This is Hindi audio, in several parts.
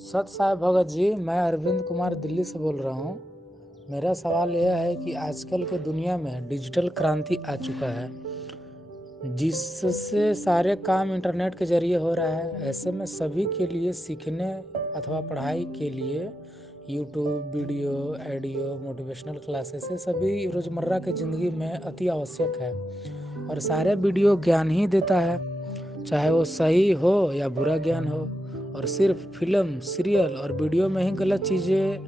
सत साई भगत जी, मैं अरविंद कुमार दिल्ली से बोल रहा हूँ। मेरा सवाल यह है कि आजकल के दुनिया में डिजिटल क्रांति आ चुका है, जिससे सारे काम इंटरनेट के जरिए हो रहा है। ऐसे में सभी के लिए सीखने अथवा पढ़ाई के लिए YouTube video, audio, motivational classes ये सभी रोज़मर्रा की ज़िंदगी में अति आवश्यक है। और सारे वीडियो ज्ञान ही देता है, चाहे वो सही हो या बुरा ज्ञान हो। और सिर्फ फिल्म, सीरियल और वीडियो में ही गलत चीज़ें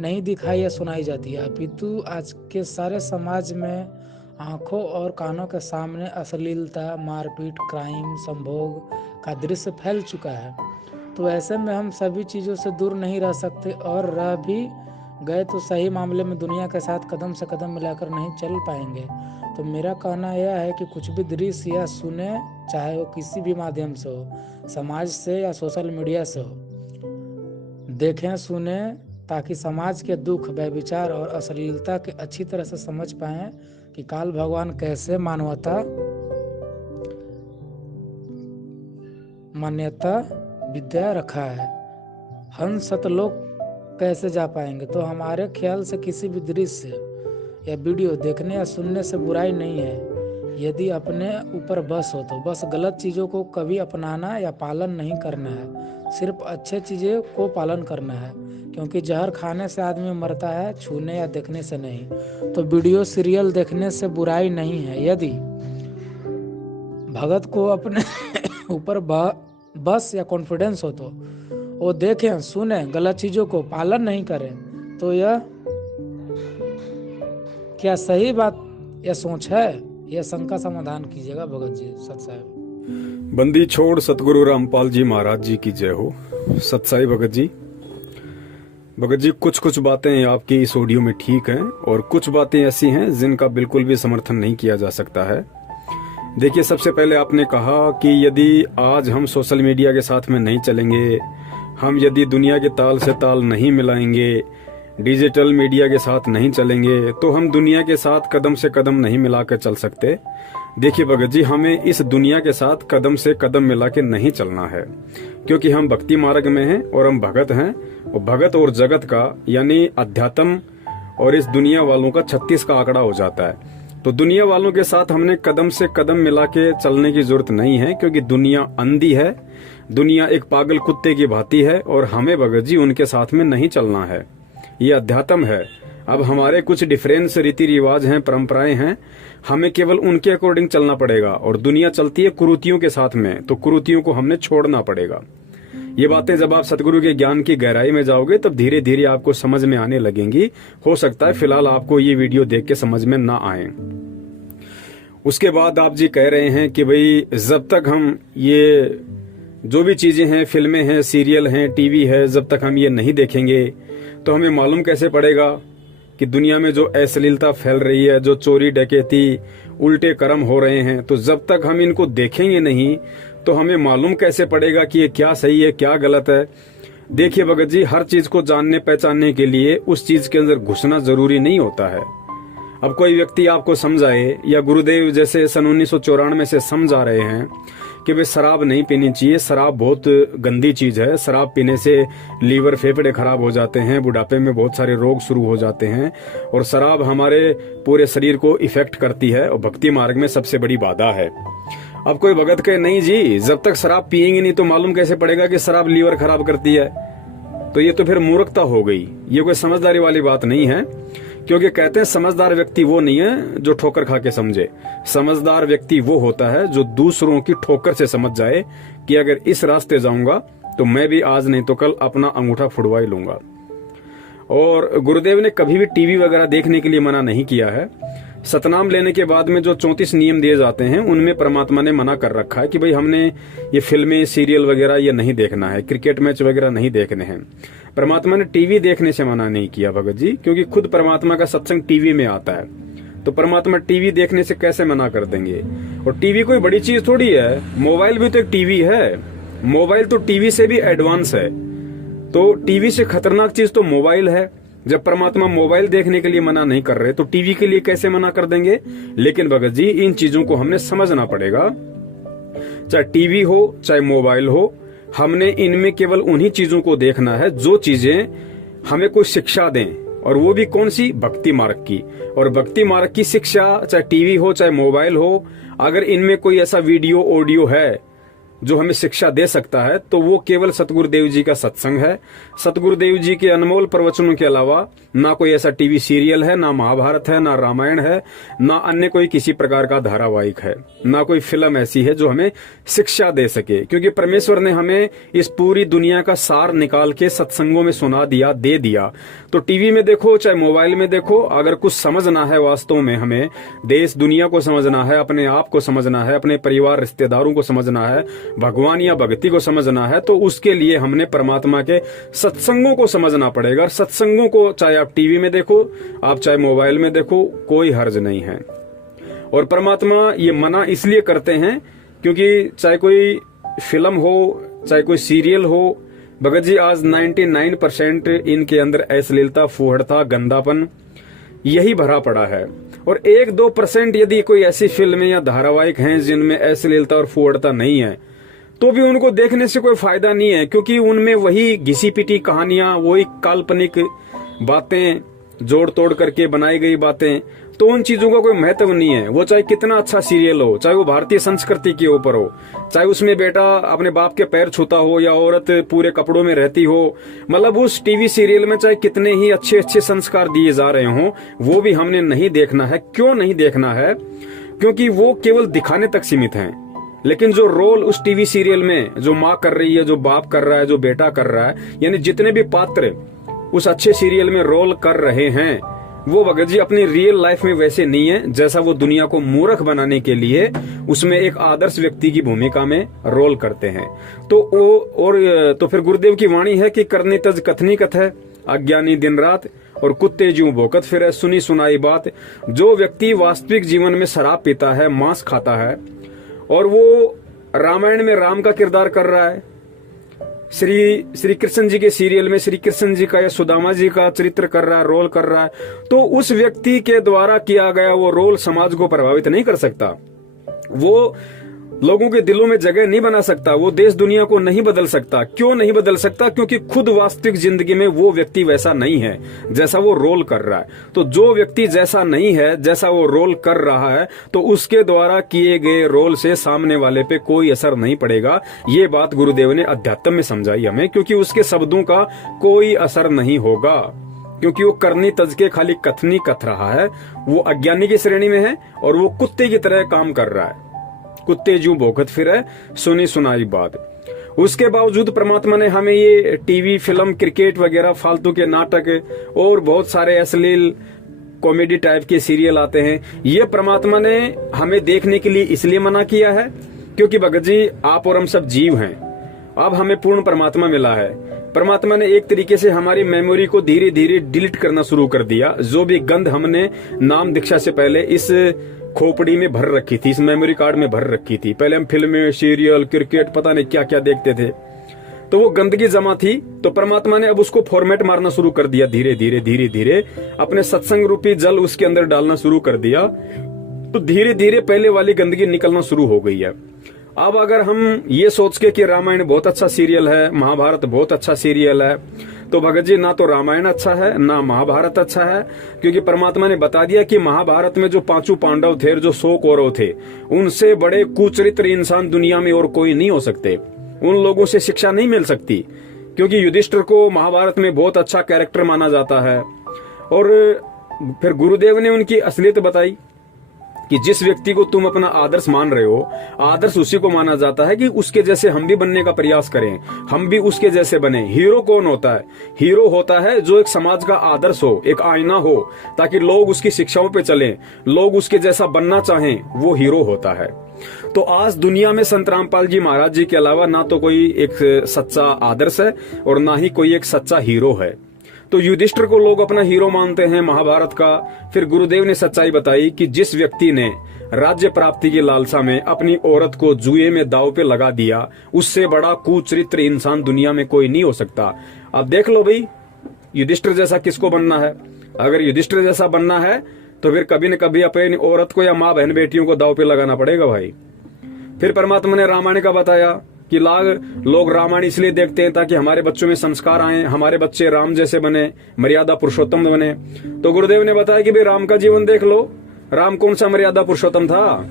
नहीं दिखाई या सुनाई जाती है, अपितु आज के सारे समाज में आंखों और कानों के सामने अश्लीलता, मारपीट, क्राइम, संभोग का दृश्य फैल चुका है। तो ऐसे में हम सभी चीज़ों से दूर नहीं रह सकते, और रह भी गए तो सही मामले में दुनिया के साथ कदम से कदम मिलाकर नहीं चल पाएंगे। तो मेरा कहना यह है कि कुछ भी दृश्य या सुने, चाहे वो किसी भी माध्यम से हो, समाज से या सोशल मीडिया से हो, देखें सुने, ताकि समाज के दुख, व्यभिचार और अश्लीलता के अच्छी तरह से समझ पाएं कि काल भगवान कैसे मान्यता विद्या रखा है। हम सतलोक कैसे जा पाएंगे। तो हमारे ख्याल से किसी भी दृश्य या वीडियो देखने या सुनने से बुराई नहीं है, यदि अपने ऊपर बस हो तो। बस गलत चीज़ों को कभी अपनाना या पालन नहीं करना है, सिर्फ अच्छे चीज़ों को पालन करना है, क्योंकि जहर खाने से आदमी मरता है, छूने या देखने से नहीं। तो वीडियो, सीरियल देखने से बुराई नहीं है, यदि भगत को अपने ऊपर बस या कॉन्फिडेंस हो तो वो देखें सुने, गलत चीज़ों को पालन नहीं करें। तो यह क्या सही बात या सोच है? यह शंका समाधान कीजिएगा भगत जी। सत साहिब। बंदी छोड़ सतगुरु रामपाल जी महाराज जी की जय हो। सत साई भगत जी। भगत जी, कुछ बातें आपकी इस ऑडियो में ठीक हैं और कुछ बातें ऐसी हैं जिनका बिल्कुल भी समर्थन नहीं किया जा सकता है। देखिए, सबसे पहले आपने कहा कि यदि आज हम सोशल मीडिया के साथ में नहीं चलेंगे, हम यदि दुनिया के ताल से ताल नहीं मिलाएंगे, डिजिटल मीडिया के साथ नहीं चलेंगे, तो हम दुनिया के साथ कदम से कदम नहीं मिलाकर चल सकते। देखिए भगत जी, हमें इस दुनिया के साथ कदम से कदम मिला के नहीं चलना है, क्योंकि हम भक्ति मार्ग में हैं और हम भगत हैं। और भगत और जगत का यानी अध्यात्म और इस दुनिया वालों का 36 का आंकड़ा हो जाता है। तो दुनिया वालों के साथ हमने कदम से कदम मिला के चलने की जरूरत नहीं है, क्योंकि दुनिया अंधी है, दुनिया एक पागल कुत्ते की भांति है, और हमें भगत जी उनके साथ में नहीं चलना है। ये अध्यात्म है। अब हमारे कुछ डिफरेंस रीति रिवाज हैं, परंपराएं हैं, हमें केवल उनके अकॉर्डिंग चलना पड़ेगा। और दुनिया चलती है कुरीतियों के साथ में, तो कुरीतियों को हमने छोड़ना पड़ेगा। ये बातें जब आप सतगुरु के ज्ञान की गहराई में जाओगे तब धीरे धीरे आपको समझ में आने लगेंगी। हो सकता है फिलहाल आपको ये वीडियो देख के समझ में ना आए। उसके बाद आप जी कह रहे हैं कि भाई जब तक हम ये जो भी चीजें हैं, फिल्में हैं, सीरियल हैं, टीवी है, जब तक हम ये नहीं देखेंगे तो हमें मालूम कैसे पड़ेगा कि दुनिया में जो अश्लीलता फैल रही है, जो चोरी डकैती, उल्टे कर्म हो रहे हैं, तो जब तक हम इनको देखेंगे नहीं तो हमें मालूम कैसे पड़ेगा कि ये क्या सही है, क्या गलत है। देखिए भगत जी, हर चीज को जानने पहचानने के लिए उस चीज के अंदर घुसना जरूरी नहीं होता है। अब कोई व्यक्ति आपको समझाए, या गुरुदेव जैसे सन 1994 से समझा रहे हैं कि भाई शराब नहीं पीनी चाहिए, शराब बहुत गंदी चीज है, शराब पीने से लीवर, फेफड़े खराब हो जाते हैं, बुढ़ापे में बहुत सारे रोग शुरू हो जाते हैं, और शराब हमारे पूरे शरीर को इफेक्ट करती है और भक्ति मार्ग में सबसे बड़ी बाधा है। अब कोई भगत कहे नहीं जी, जब तक शराब पियेंगे नहीं तो मालूम कैसे पड़ेगा कि शराब लीवर खराब करती है, तो ये तो फिर मूर्खता हो गई। ये कोई समझदारी वाली बात नहीं है, क्योंकि कहते हैं समझदार व्यक्ति वो नहीं है जो ठोकर खा के समझे। समझदार व्यक्ति वो होता है जो दूसरों की ठोकर से समझ जाए कि अगर इस रास्ते जाऊंगा तो मैं भी आज नहीं तो कल अपना अंगूठा फुड़वा ही लूंगा। और गुरुदेव ने कभी भी टीवी वगैरह देखने के लिए मना नहीं किया है। सतनाम लेने के बाद में जो 34 नियम दिए जाते हैं उनमें परमात्मा ने मना कर रखा है कि भाई हमने ये फिल्में, सीरियल वगैरह ये नहीं देखना है, क्रिकेट मैच वगैरह नहीं देखने हैं। परमात्मा ने टीवी देखने से मना नहीं किया भगत जी, क्योंकि खुद परमात्मा का सत्संग टीवी में आता है, तो परमात्मा टीवी देखने से कैसे मना कर देंगे। और टीवी कोई बड़ी चीज थोड़ी है, मोबाइल भी तो एक टीवी है, मोबाइल तो टीवी से भी एडवांस है। तो टीवी से खतरनाक चीज तो मोबाइल है। जब परमात्मा मोबाइल देखने के लिए मना नहीं कर रहे तो टीवी के लिए कैसे मना कर देंगे। लेकिन भगत जी, इन चीजों को हमने समझना पड़ेगा। चाहे टीवी हो, चाहे मोबाइल हो, हमने इनमें केवल उन्हीं चीजों को देखना है जो चीजें हमें कोई शिक्षा दें, और वो भी कौन सी? भक्ति मार्ग की। और भक्ति मार्ग की शिक्षा, चाहे टीवी हो चाहे मोबाइल हो, अगर इनमें कोई ऐसा वीडियो ऑडियो है जो हमें शिक्षा दे सकता है तो वो केवल सतगुरुदेव जी का सत्संग है। सतगुरुदेव जी के अनमोल प्रवचनों के अलावा ना कोई ऐसा टीवी सीरियल है, ना महाभारत है, ना रामायण है, ना अन्य कोई किसी प्रकार का धारावाहिक है, ना कोई फिल्म ऐसी है जो हमें शिक्षा दे सके। क्योंकि परमेश्वर ने हमें इस पूरी दुनिया का सार निकाल के सत्संगों में सुना दिया, दे दिया। तो टीवी में देखो चाहे मोबाइल में देखो, अगर कुछ समझना है वास्तव में, हमें देश दुनिया को समझना है, अपने आप को समझना है, अपने परिवार रिश्तेदारों को समझना है, भगवान या भक्ति को समझना है, तो उसके लिए हमने परमात्मा के सत्संगों को समझना पड़ेगा। और सत्संगों को चाहे आप टीवी में देखो, आप चाहे मोबाइल में देखो, कोई हर्ज नहीं है। और परमात्मा ये मना इसलिए करते हैं क्योंकि चाहे कोई फिल्म हो चाहे कोई सीरियल हो, भगत जी आज 99% इनके अंदर अश्लीलता, फूहड़ता, गंदापन यही भरा पड़ा है। और 1-2% यदि कोई ऐसी फिल्में या धारावाहिक हैं जिनमें अश्लीलता और फूहड़ता नहीं है, तो भी उनको देखने से कोई फायदा नहीं है, क्योंकि उनमें वही घिसी पिटी कहानियां, वही काल्पनिक बातें, जोड़ तोड़ करके बनाई गई बातें, तो उन चीजों का कोई महत्व नहीं है। वो चाहे कितना अच्छा सीरियल हो, चाहे वो भारतीय संस्कृति के ऊपर हो, चाहे उसमें बेटा अपने बाप के पैर छूता हो या औरत पूरे कपड़ों में रहती हो, मतलब उस टीवी सीरियल में चाहे कितने ही अच्छे अच्छे संस्कार दिए जा रहे हों, वो भी हमने नहीं देखना है। क्यों नहीं देखना है? क्योंकि वो केवल दिखाने तक सीमित हैं। लेकिन जो रोल उस टीवी सीरियल में जो माँ कर रही है, जो बाप कर रहा है, जो बेटा कर रहा है, यानी जितने भी पात्र उस अच्छे सीरियल में रोल कर रहे हैं, वो भगत जी अपनी रियल लाइफ में वैसे नहीं है, जैसा वो दुनिया को मूर्ख बनाने के लिए उसमें एक आदर्श व्यक्ति की भूमिका में रोल करते हैं। तो फिर गुरुदेव की वाणी है कि करनी तज कथनी कथ है, अज्ञानी दिन रात और कुत्ते ज्यों भौंकत फिरे, सुनी सुनाई बात। जो व्यक्ति वास्तविक जीवन में शराब पीता है, मांस खाता है, और वो रामायण में राम का किरदार कर रहा है, श्री कृष्ण जी के सीरियल में श्री कृष्ण जी का या सुदामा जी का चरित्र कर रहा है, रोल कर रहा है, तो उस व्यक्ति के द्वारा किया गया वो रोल समाज को प्रभावित नहीं कर सकता, वो लोगों के दिलों में जगह नहीं बना सकता, वो देश दुनिया को नहीं बदल सकता। क्यों नहीं बदल सकता? क्योंकि खुद वास्तविक जिंदगी में वो व्यक्ति वैसा नहीं है जैसा वो रोल कर रहा है। तो जो व्यक्ति जैसा नहीं है, जैसा वो रोल कर रहा है, तो उसके द्वारा किए गए रोल से सामने वाले पे कोई असर नहीं पड़ेगा। ये बात गुरुदेव ने अध्यात्म में समझाई हमें, क्योंकि उसके शब्दों का कोई असर नहीं होगा, क्योंकि वो करनी तज के खाली कथनी कथ रहा है। वो अज्ञानी की श्रेणी में है और वो कुत्ते की तरह काम कर रहा है, कुत्ते ज्यों भौंकत फिरे, सुनी सुनाई बात। उसके बावजूद परमात्मा ने हमें ये टीवी, फिल्म, क्रिकेट वगैरह फालतू के नाटक और बहुत सारे अश्लील कॉमेडी टाइप के सीरियल आते हैं, ये परमात्मा ने हमें देखने के लिए इसलिए मना किया है क्योंकि भगत जी आप और हम सब जीव हैं। अब हमें पूर्ण परमात्मा मिला है। परमात्मा ने एक तरीके से हमारी मेमोरी को धीरे धीरे डिलीट करना शुरू कर दिया। जो भी गंध हमने नाम दीक्षा से पहले इस खोपड़ी में भर रखी थी, इस मेमोरी कार्ड में भर रखी थी, पहले हम फिल्में, सीरियल, क्रिकेट, पता नहीं क्या क्या देखते थे, तो वो गंदगी जमा थी। तो परमात्मा ने अब उसको फॉर्मेट मारना शुरू कर दिया, धीरे धीरे धीरे धीरे अपने सत्संग रूपी जल उसके अंदर डालना शुरू कर दिया। तो धीरे धीरे पहले वाली गंदगी निकलना शुरू हो गई है। अब अगर हम ये सोच के कि रामायण बहुत अच्छा सीरियल है, महाभारत बहुत अच्छा सीरियल है, तो भगत जी ना तो रामायण अच्छा है ना महाभारत अच्छा है, क्योंकि परमात्मा ने बता दिया कि महाभारत में जो 5 पांडव थे, जो 100 कौरव थे, उनसे बड़े कुचरित्र इंसान दुनिया में और कोई नहीं हो सकते। उन लोगों से शिक्षा नहीं मिल सकती, क्योंकि युधिष्ठिर को महाभारत में बहुत अच्छा कैरेक्टर माना जाता है। और फिर गुरुदेव ने उनकी असलियत बताई कि जिस व्यक्ति को तुम अपना आदर्श मान रहे हो, आदर्श उसी को माना जाता है कि उसके जैसे हम भी बनने का प्रयास करें, हम भी उसके जैसे बने। हीरो कौन होता है? हीरो होता है जो एक समाज का आदर्श हो, एक आईना हो, ताकि लोग उसकी शिक्षाओं पे चलें, लोग उसके जैसा बनना चाहें, वो हीरो होता है। तो आज दुनिया में संत रामपाल जी महाराज जी के अलावा ना तो कोई एक सच्चा आदर्श है और ना ही कोई एक सच्चा हीरो है। तो युधिष्ठिर को लोग अपना हीरो मानते हैं महाभारत का। फिर गुरुदेव ने सच्चाई बताई कि जिस व्यक्ति ने राज्य प्राप्ति की लालसा में अपनी औरत को जुए में दांव पे लगा दिया, उससे बड़ा कुचरित्र इंसान दुनिया में कोई नहीं हो सकता। अब देख लो भाई, युधिष्ठिर जैसा किसको बनना है? अगर युधिष्ठिर जैसा बनना है तो फिर कभी न कभी अपनी औरत को या माँ बहन बेटियों को दांव पे लगाना पड़ेगा भाई। फिर परमात्मा ने रामायण का बताया कि लोग रामायण इसलिए देखते हैं ताकि हमारे बच्चों में संस्कार आए, हमारे बच्चे राम जैसे बने, मर्यादा पुरुषोत्तम बने। तो गुरुदेव ने बताया कि भाई राम का जीवन देख लो, राम कौन सा मर्यादा पुरुषोत्तम था।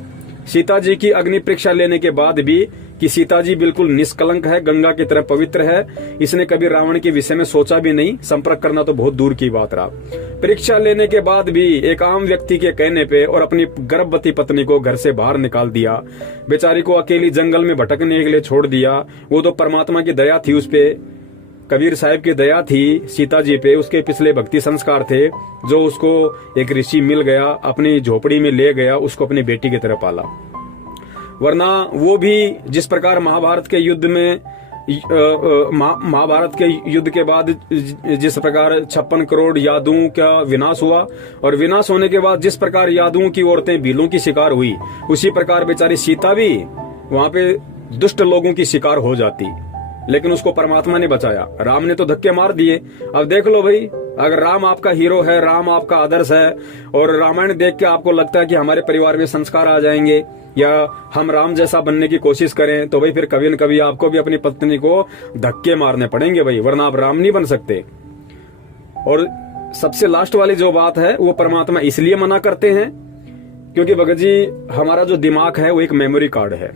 सीता जी की अग्नि परीक्षा लेने के बाद भी कि सीता जी बिल्कुल निष्कलंक है, गंगा की तरह पवित्र है, इसने कभी रावण के विषय में सोचा भी नहीं, संपर्क करना तो बहुत दूर की बात रहा। परीक्षा लेने के बाद भी एक आम व्यक्ति के कहने पे और अपनी गर्भवती पत्नी को घर से बाहर निकाल दिया, बेचारी को अकेली जंगल में भटकने के लिए छोड़ दिया। वो तो परमात्मा की दया थी उस पे, कबीर साहिब की दया थी सीता जी पे, उसके पिछले भक्ति संस्कार थे, जो उसको एक ऋषि मिल गया, अपनी झोपड़ी में ले गया, उसको अपनी बेटी की तरह पाला। वरना वो भी जिस प्रकार महाभारत के युद्ध में महाभारत के युद्ध के बाद जिस प्रकार 56 करोड़ यादवों का विनाश हुआ, और विनाश होने के बाद जिस प्रकार यादवों की औरतें भीलों की शिकार हुई, उसी प्रकार बेचारी सीता भी वहां पे दुष्ट लोगों की शिकार हो जाती, लेकिन उसको परमात्मा ने बचाया। राम ने तो धक्के मार दिए। अब देख लो भाई, अगर राम आपका हीरो है, राम आपका आदर्श है, और रामायण देख के आपको लगता है कि हमारे परिवार में संस्कार आ जाएंगे या हम राम जैसा बनने की कोशिश करें, तो भाई फिर कभी न कभी आपको भी अपनी पत्नी को धक्के मारने पड़ेंगे भाई, वरना आप राम नहीं बन सकते। और सबसे लास्ट वाली जो बात है, वो परमात्मा इसलिए मना करते हैं क्योंकि भगत जी हमारा जो दिमाग है वो एक मेमोरी कार्ड है,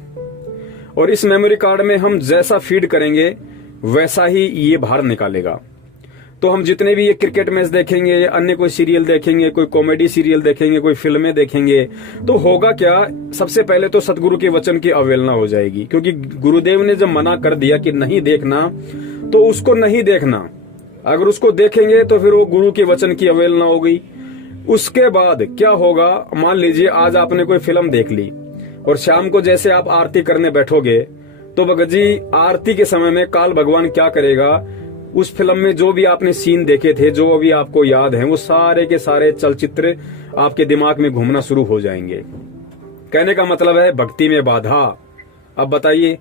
और इस मेमोरी कार्ड में हम जैसा फीड करेंगे वैसा ही ये बाहर निकालेगा। तो हम जितने भी ये क्रिकेट मैच देखेंगे या अन्य कोई सीरियल देखेंगे, कोई कॉमेडी सीरियल देखेंगे, कोई फिल्में देखेंगे, तो होगा क्या, सबसे पहले तो सतगुरु के वचन की अवहेलना हो जाएगी, क्योंकि गुरुदेव ने जब मना कर दिया कि नहीं देखना, तो उसको नहीं देखना। अगर उसको देखेंगे तो फिर वो गुरु के वचन की अवहेलना हो गई। उसके बाद क्या होगा, मान लीजिए आज आपने कोई फिल्म देख ली और शाम को जैसे आप आरती करने बैठोगे, तो भगत जी आरती के समय में काल भगवान क्या करेगा, उस फिल्म में जो भी आपने सीन देखे थे, जो अभी आपको याद है, वो सारे के सारे चलचित्र आपके दिमाग में घूमना शुरू हो जाएंगे। कहने का मतलब है भक्ति में बाधा। अब बताइए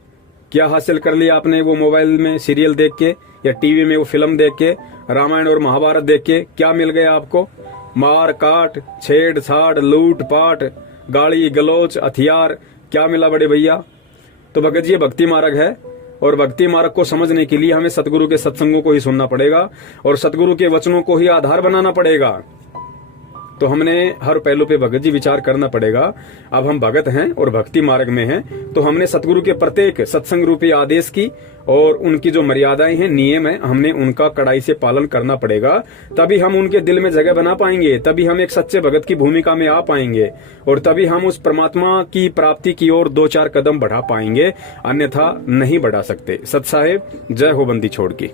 क्या हासिल कर लिया आपने वो मोबाइल में सीरियल देख के या टीवी में वो फिल्म देख के, रामायण और महाभारत देख के? क्या मिल गया आपको? मार काट, छेड़छाड़, लूट पाट, गाली गलोच, हथियार, क्या मिला बड़े भैया? तो भगत जी ये भक्ति मार्ग है, और भक्ति मार्ग को समझने के लिए हमें सतगुरु के सत्संगों को ही सुनना पड़ेगा और सतगुरु के वचनों को ही आधार बनाना पड़ेगा। तो हमने हर पहलू पे भगत जी विचार करना पड़ेगा। अब हम भगत हैं और भक्ति मार्ग में हैं, तो हमने सतगुरु के प्रत्येक सत्संग रूपी आदेश की और उनकी जो मर्यादाएं हैं, नियम है, हमने उनका कड़ाई से पालन करना पड़ेगा। तभी हम उनके दिल में जगह बना पाएंगे, तभी हम एक सच्चे भगत की भूमिका में आ पाएंगे, और तभी हम उस परमात्मा की प्राप्ति की ओर 2-4 कदम बढ़ा पाएंगे, अन्यथा नहीं बढ़ा सकते। सत साहेब, जय हो बंदी छोड़ की।